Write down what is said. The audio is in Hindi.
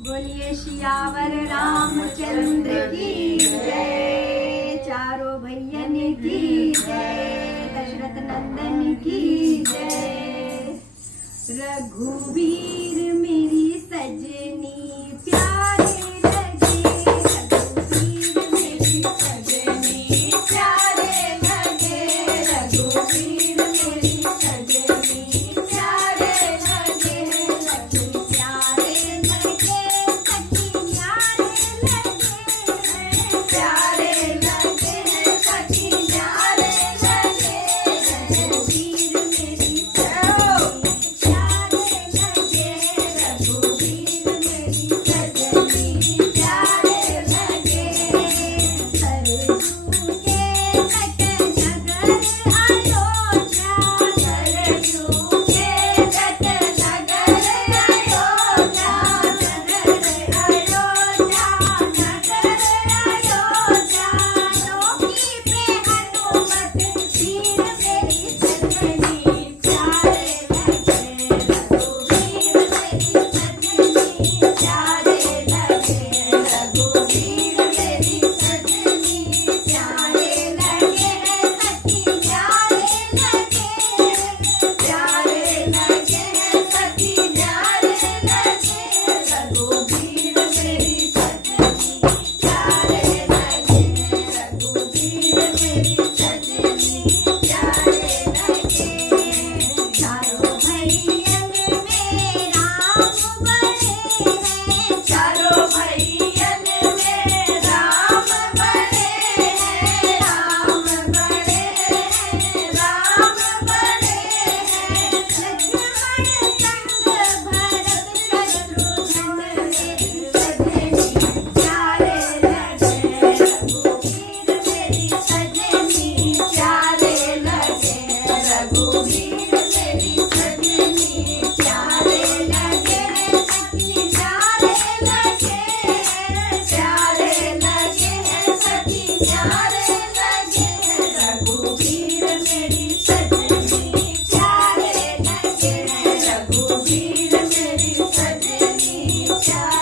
बोलिए सियावर रामचंद्र की जय। चारों भैयन की जय। दशरथ नंदन की जय। रघुवीर मेरी सजनी प्यारे लगे। रघुवीर मेरी सजनी प्यारे लगे। रघुवीर मेरी सजनी प्यारे लगे। लगे प्यारे लगे। प्यारे लगे सखी प्यारे लगे। रघुवीर मेरी सजनी प्यारे लगे। रघुवीर मेरी सजनी प्यारे लगे। सरयू के तट नगर अयोध्या। सरयू के तट नगर अयोध्या। नगर अयोध्या। नगर अयोध्या। नौकी पे हनुमत वीर मेरी सजनी प्यारे लगे। रघुवीर मेरी सजनी प्यारे लगे। रघुवीर मेरी सजनी प्यारे लगे। सखी प्यारे लगे। प्यारे लगे सखी प्यारे लगे। रघुवीर मेरी सजनी प्यारे लगे। रघुवीर मेरी सजनी प्यारे लगे। चारों भैयन में राम बड़े हैं। चारों भैयन में राम बड़े हैं। राम बड़े हैं। राम बड़े हैं। लक्ष्मण संग भरत शत्रुघ्न मेरी सजनी प्यारे लगे। रघुवीर मेरी सजनी प्यारे लगे। रघुवीर मेरी सजनी प्यारे लगे। सखी प्यारे लगे। प्यारे लगे सखी प्यारे लगे। रघुवीर मेरी सजनी प्यारे लगे। रघुवीर मेरी सजनी प्यारे